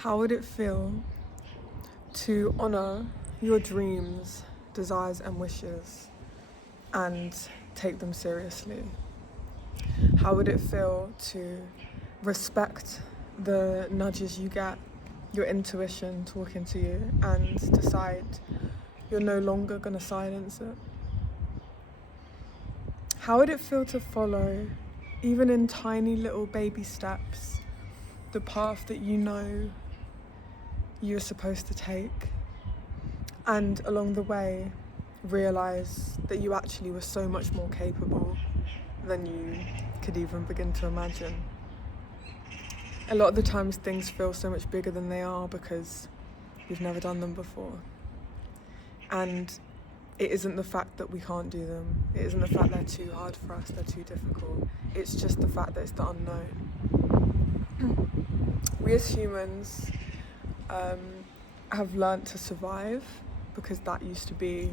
How would it feel to honour your dreams, desires and wishes and take them seriously? How would it feel to respect the nudges you get, your intuition talking to you, and decide you're no longer going to silence it? How would it feel to follow, even in tiny little baby steps, the path that you know you're supposed to take, and along the way realise that you actually were so much more capable than you could even begin to imagine? A lot of the times things feel so much bigger than they are because we've never done them before. And it isn't the fact that we can't do them. It isn't the fact they're too hard for us, they're too difficult. It's just the fact that it's the unknown. We as humans have learnt to survive because that used to be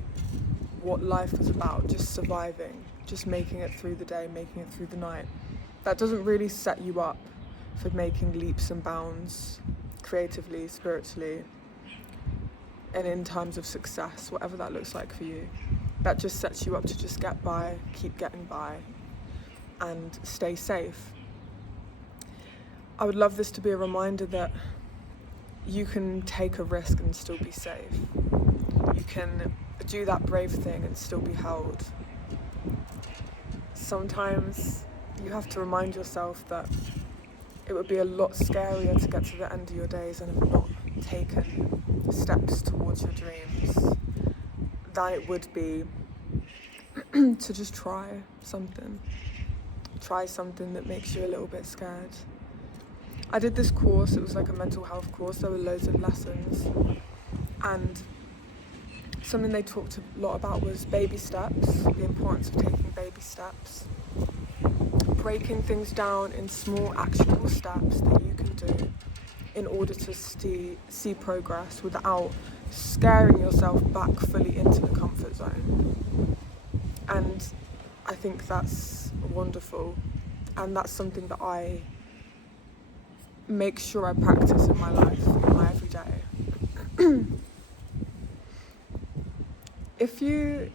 what life was about, just surviving, just making it through the day, making it through the night. That doesn't really set you up for making leaps and bounds creatively, spiritually, and in terms of success, whatever that looks like for you. That just sets you up to just get by, keep getting by, and stay safe. I would love this to be a reminder that you can take a risk and still be safe. You can do that brave thing and still be held. Sometimes you have to remind yourself that it would be a lot scarier to get to the end of your days and have not taken steps towards your dreams than it would be to just try something that makes you a little bit scared. I did this course, it was like a mental health course, there were loads of lessons, and something they talked a lot about was baby steps, the importance of taking baby steps, breaking things down in small actionable steps that you can do in order to see progress without scaring yourself back fully into the comfort zone. And I think that's wonderful, and that's something that I make sure I practice in my life, in my everyday. If you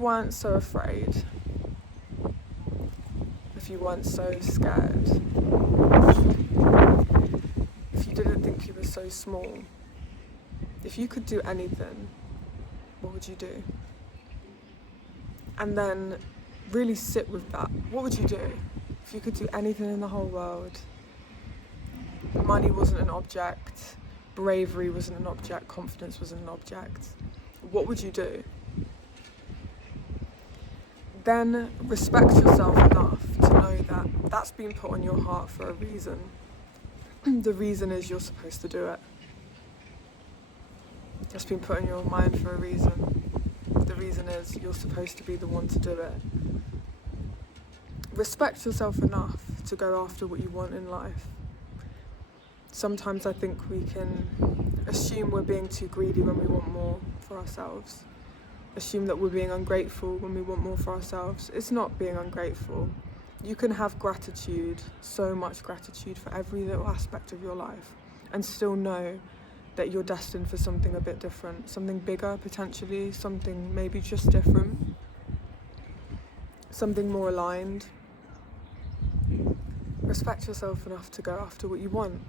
weren't so afraid, if you weren't so scared, if you didn't think you were so small, if you could do anything, what would you do? And then really sit with that. What would you do if you could do anything in the whole world? Money wasn't an object, bravery wasn't an object, confidence wasn't an object. What would you do? Then respect yourself enough to know that that's been put on your heart for a reason. The reason is you're supposed to do it. It's been put in your mind for a reason. The reason is you're supposed to be the one to do it. Respect yourself enough to go after what you want in life. Sometimes I think we can assume we're being too greedy when we want more for ourselves. Assume that we're being ungrateful when we want more for ourselves. It's not being ungrateful. You can have gratitude, so much gratitude for every little aspect of your life, and still know that you're destined for something a bit different, something bigger potentially, something maybe just different, something more aligned. Respect yourself enough to go after what you want.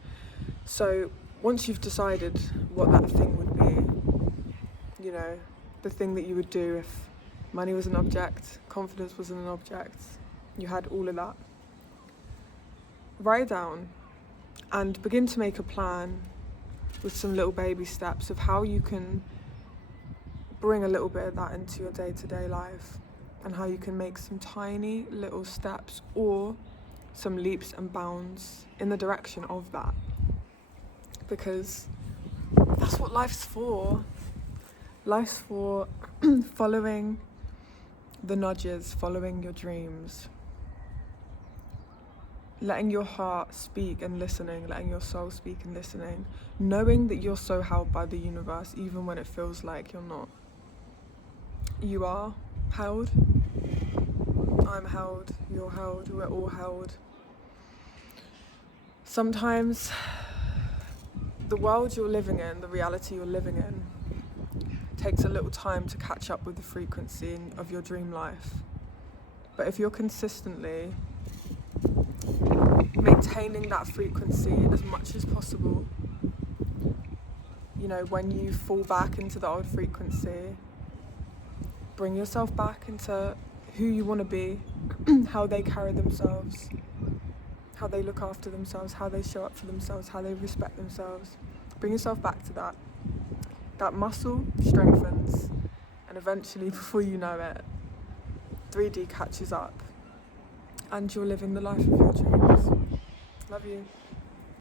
So once you've decided what that thing would be, you know, the thing that you would do if money was an object, confidence wasn't an object, you had all of that, write it down and begin to make a plan with some little baby steps of how you can bring a little bit of that into your day-to-day life, and how you can make some tiny little steps or some leaps and bounds in the direction of that. Because that's what life's for. Life's for following the nudges, following your dreams, letting your heart speak and listening, letting your soul speak and listening, knowing that you're so held by the universe even when it feels like you're not. You are held. I'm held. You're held. We're all held. Sometimes the world you're living in, the reality you're living in, takes a little time to catch up with the frequency of your dream life. But if you're consistently maintaining that frequency as much as possible, you know, when you fall back into the old frequency, bring yourself back into who you want to be, how they carry themselves, how they look after themselves, how they show up for themselves, how they respect themselves. Bring yourself back to that. That muscle strengthens, and eventually, before you know it, 3D catches up and you're living the life of your dreams. Love you.